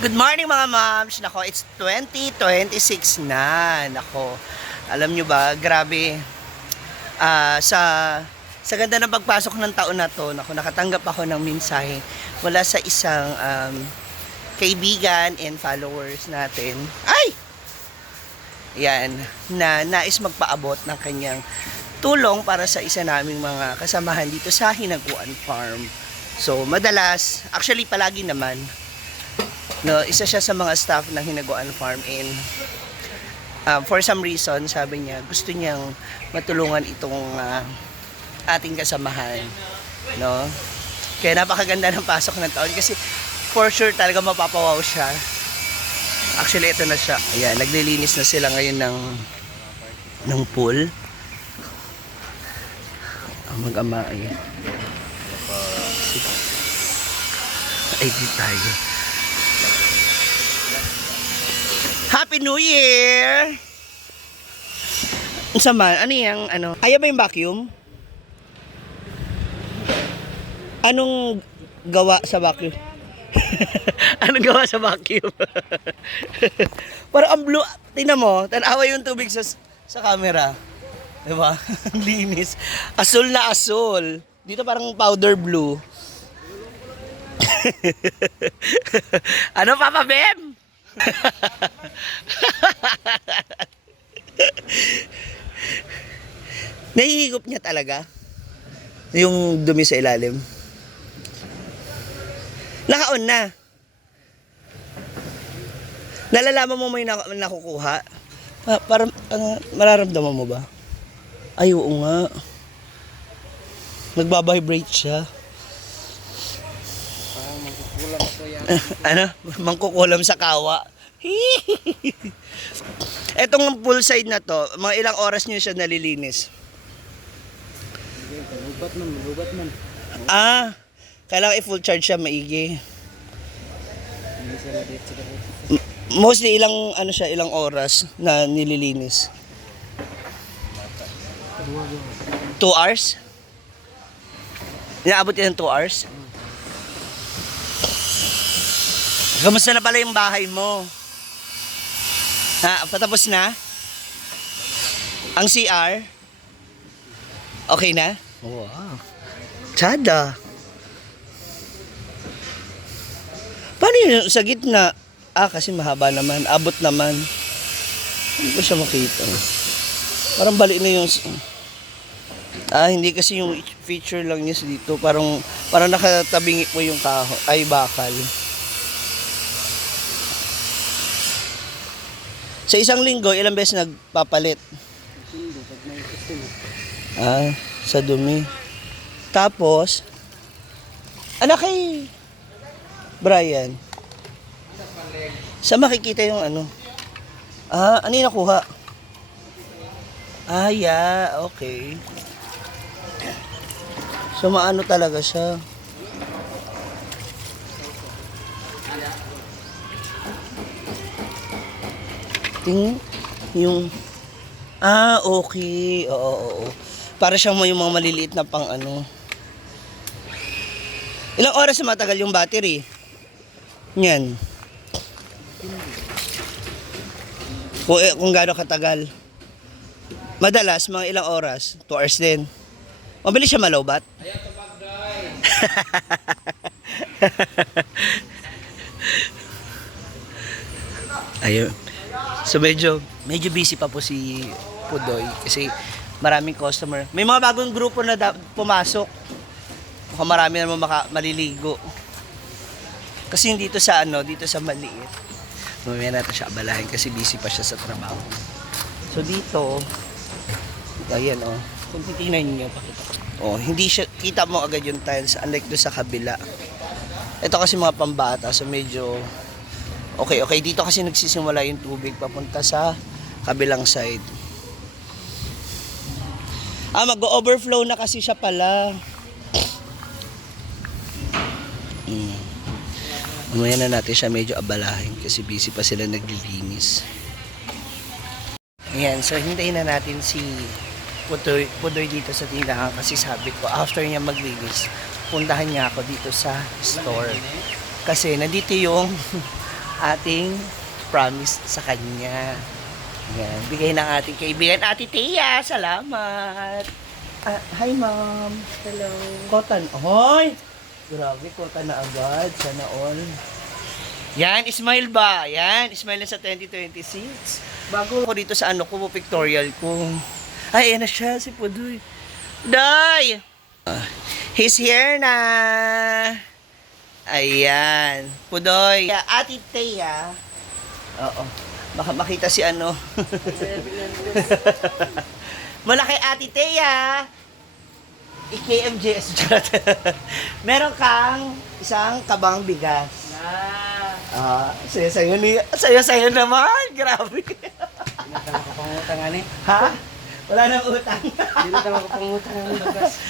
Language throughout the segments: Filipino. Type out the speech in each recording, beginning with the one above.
Good morning mga moms. Nako, it's 2026 na. Nako, alam nyo ba, grabe. Sa ganda ng pagpasok ng taon na to, nako, nakatanggap ako ng mensahe mula sa isang kaibigan and followers natin. Ay! Yan, na nais magpaabot ng kanyang tulong para sa isa naming mga kasamahan dito sa Hinaguan Farm. So, madalas, actually palagi naman, no, isa siya sa mga staff ng Hinaguan Farm and for some reason, sabi niya, gusto niyang matulungan itong ating kasamahan, no? Kaya napakaganda ng pasok ng taon kasi for sure talaga mapapawaw siya. Actually, ito na siya. Ayan, naglilinis na sila ngayon ng pool. Mag-ama ay. Ay, di tayo. Happy New Year! Ang sama, ano yung, ayaw ba yung vacuum? Anong gawa sa vacuum? Anong gawa sa vacuum? Parang ang blue, tingnan mo, tanawa yung tubig sa camera. Diba? Linis. Asul na asul. Dito parang powder blue. Ano, Papa Bem? Nahihigop niya talaga yung dumi sa ilalim. Naka-on na. Nalalaman mo may nakukuha? Parang mararamdaman mo ba? Ay, oo nga. Nagbabibrate siya. Parang mangkukulam ako yan. Mangkukulam sa kawa. Etong pool side na to, mga ilang oras nyo siya nalilinis? Lubat man. Kailangan i-full charge siya maigi. Mostly ilang oras na nililinis? 2 hours? Inaabot yan ng 2 hours? Kamusta na pala yung bahay mo? Patapos na? Ang CR? Okay na? Wow. Tsada. Paano yun? Sa gitna? Kasi mahaba naman. Abot naman. Hindi ko siya makita. Parang balik na yung... hindi kasi yung feature lang niya dito. Parang nakatabingi po yung bakal. Sa isang linggo, ilang beses nagpapalit? Sa dumi. Tapos, anak kay Brian. Sa makikita yung ano yung nakuha? Yeah, okay. So, maano talaga siya. Yung okay. Oo. Para siyang yung mga maliliit na pang ano. Ilang oras na matagal yung battery? Yan. Kung gaano katagal. Madalas, mga ilang oras? 2 hours din. Mabilis siya malowbat? Ayun. So medyo busy pa po si Pudoy kasi maraming customer. May mga bagong grupo na pumasok. Mukhang marami naman maliligo. Kasi dito sa maliit. Mamaya natin siya abalahin kasi busy pa siya sa trabaho. So dito, ayan kung titingnan niyo, pakita ko. Hindi siya, kita mo agad yung tiles unlike doon sa kabila. Ito kasi mga pambata, so medyo okay. Dito kasi nagsisimula yung tubig papunta sa kabilang side. Mag-overflow na kasi siya pala. Mamaya na natin siya medyo abalahin kasi busy pa sila naglilinis. Ayan, so hintayin na natin si Pudoy dito sa tindahan kasi sabi ko after niya maglinis, puntahan niya ako dito sa store. Kasi nandito yung ating promise sa kanya. Yan, bigay ng ating kaibigan, Ate Tia. Salamat. Hi, Ma'am. Hello. Cotton. Hoy! Grabe, cotton na agad. Sana all. Yan, Ismail ba? Yan, Ismail na sa 2026. Bago ako dito sa ano ko, pictorial ko. Ay, ayan na siya, si Pudoy. Day! He's here na. Ayan. Pudoy. Ate Tia. Oo. Baka makita si ano. Malaki Ate Tia. IKMJS. Meron kang isang kabang bigas. Saya-sayo naman. Grabe. Hindi na tayo makapangutang ani. Ha? Wala nang utang. Hindi na tayo makapangutang ani bagas.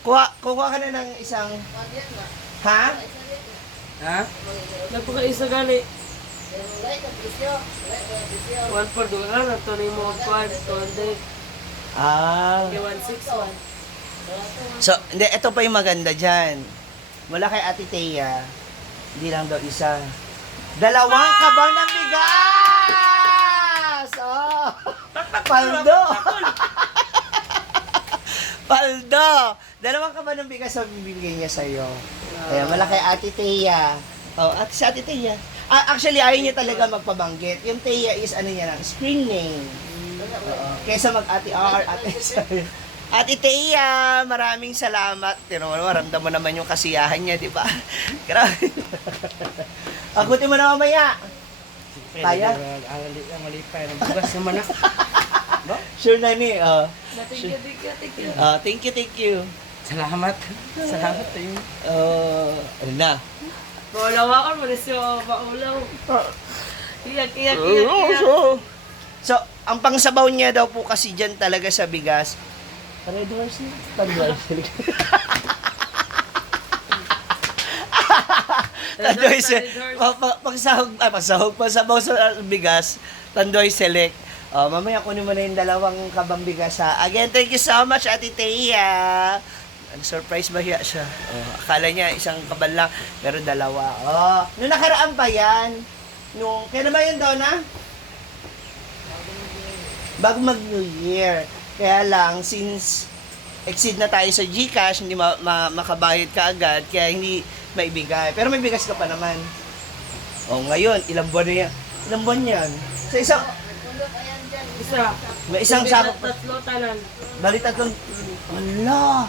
Kuha ka na ng isang... Ha? Ha? Napaka-isa gali. 1 for doon, ito na yung mga kwan, 200, Ah. 161. So, hindi, ito pa yung maganda dyan. Mula kay Ate Thea, hindi lang daw isa. Dalawang kabang ng bigas! Oh! Paldo! Paldo! Dalawang kabang ng bigas ang bibigay niya sa'yo. Kaya mula kay Ate Thea. Oh, si Ate Thea. Actually, ayaw niya talaga magpabanggit. Yung Thea is ano niya lang, screen name. Kesa mag-Ate R, Ate Sorry. Ate Thea, maraming salamat. Maramdam mo naman yung kasiyahan niya, di ba? Grabe. Akutin mo na mamaya. Kaya? Malipay. Bagas naman na. Sure na ni. Thank you. Thank you. Salamat. Salamat tayo. Ano na? Maulawakan mo na siya, maulaw. Iyak. So, ang pangsabaw niya daw po kasi dyan talaga sa bigas. Red horse na? Tandoy select. Tandoy select. Pagsabaw sa bigas, Tandoy select. Mamaya kunin mo na yung dalawang kabang bigas ha. Again, thank you so much, Ate Thea. Surprise ba siya? Akala niya isang kabal lang, pero dalawa. Noong nakaraan pa yan. Kaya naman yun daw na? Bago mag-New Year. Kaya lang, since exceed na tayo sa GCash, hindi makabayad ka agad, kaya hindi maibigay. Pero may bigas ka pa naman. Ngayon, ilang buwan na yan? Ilang buwan yan? Sa isang... Isa. May isang sako pa. Tatlo tanan. Bali tatlong... Wala!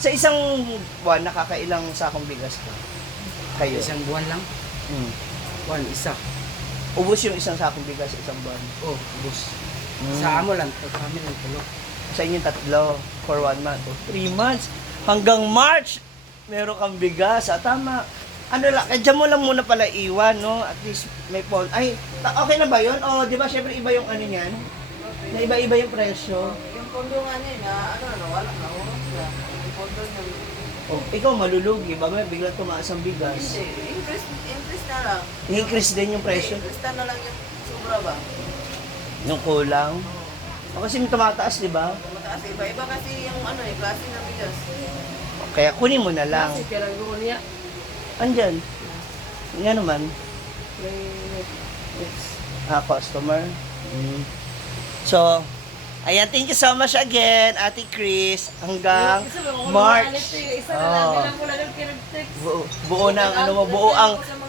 Sa isang buwan, nakakailang sakong bigas ka? Kayo? Isang buwan lang. Buwan, isa. Ubus yung isang sakong bigas sa isang buwan. Oh, bus. Sa amo lang. Kami lang tulo. Sa inyo tatlo for 1 month. 3 months. Hanggang March, meron kang bigas. Tama. Ano lang, dyan mo lang muna pala iwan, no? At least may phone. Ay, okay na ba yun? Di ba, syempre iba yung ano niyan? Na iba-iba yung presyo. Yung pondo nga niya, wala na. Yung pondo niya. Ikaw malulugi ba? May biglang tumaas ang bigas. Increase na lang. I-increase din yung presyo. Increase na lang yung sobra ba? Yung kulang. Kasi may tumataas, di ba? Mataas, iba-iba kasi yung klase ng bigas. Kaya kunin mo na lang. Kasi kailan ko niya. Andyan. Nga naman. May Customer. So, ayan, thank you so much again, Ate Chris. Hanggang March. Buo ng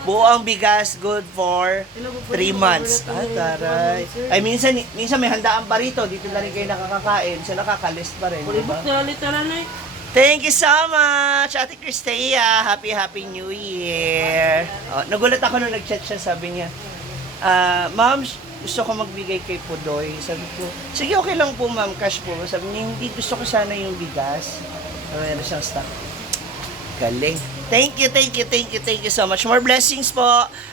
buo ang bigas good for 3 months. Taray. Ay minsan may handaan pa rito, dito na rin kayo nakakakain. So nakakalist pa rin, di ba? Ulibot na literal eh. Thank you so much, Ate Cristea. Happy New Year. Nagulat ako nung nag-chat siya, sabi niya, Ma'am, gusto ko magbigay kay Pudoy. Sabi ko, sige, okay lang po, ma'am, cash po. Sabi niya, hindi, gusto ko sana yung bigas. Meron siyang stock. Galing. Thank you so much. More blessings po,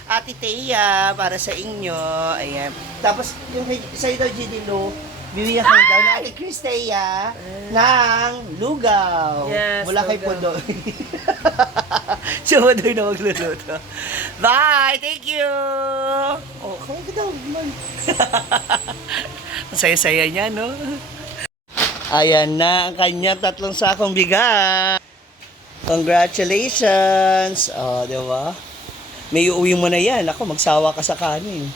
Ate Thea, para sa inyo. Ayan. Tapos, yung sa'yo daw, GD Lu, bibigyan ko daw na Ate Cristea ng lugaw. Yes, mula kay lugaw. Pudoy. Si Pudoy na magluluto. Bye! Thank you! Kaya ka daw, man. Ang saya-saya niya, no? Ayan na ang kanyang 3 sakong bigas. Congratulations! Di ba? May uuwi mo na yan. Ako, magsawa ka sa kanin.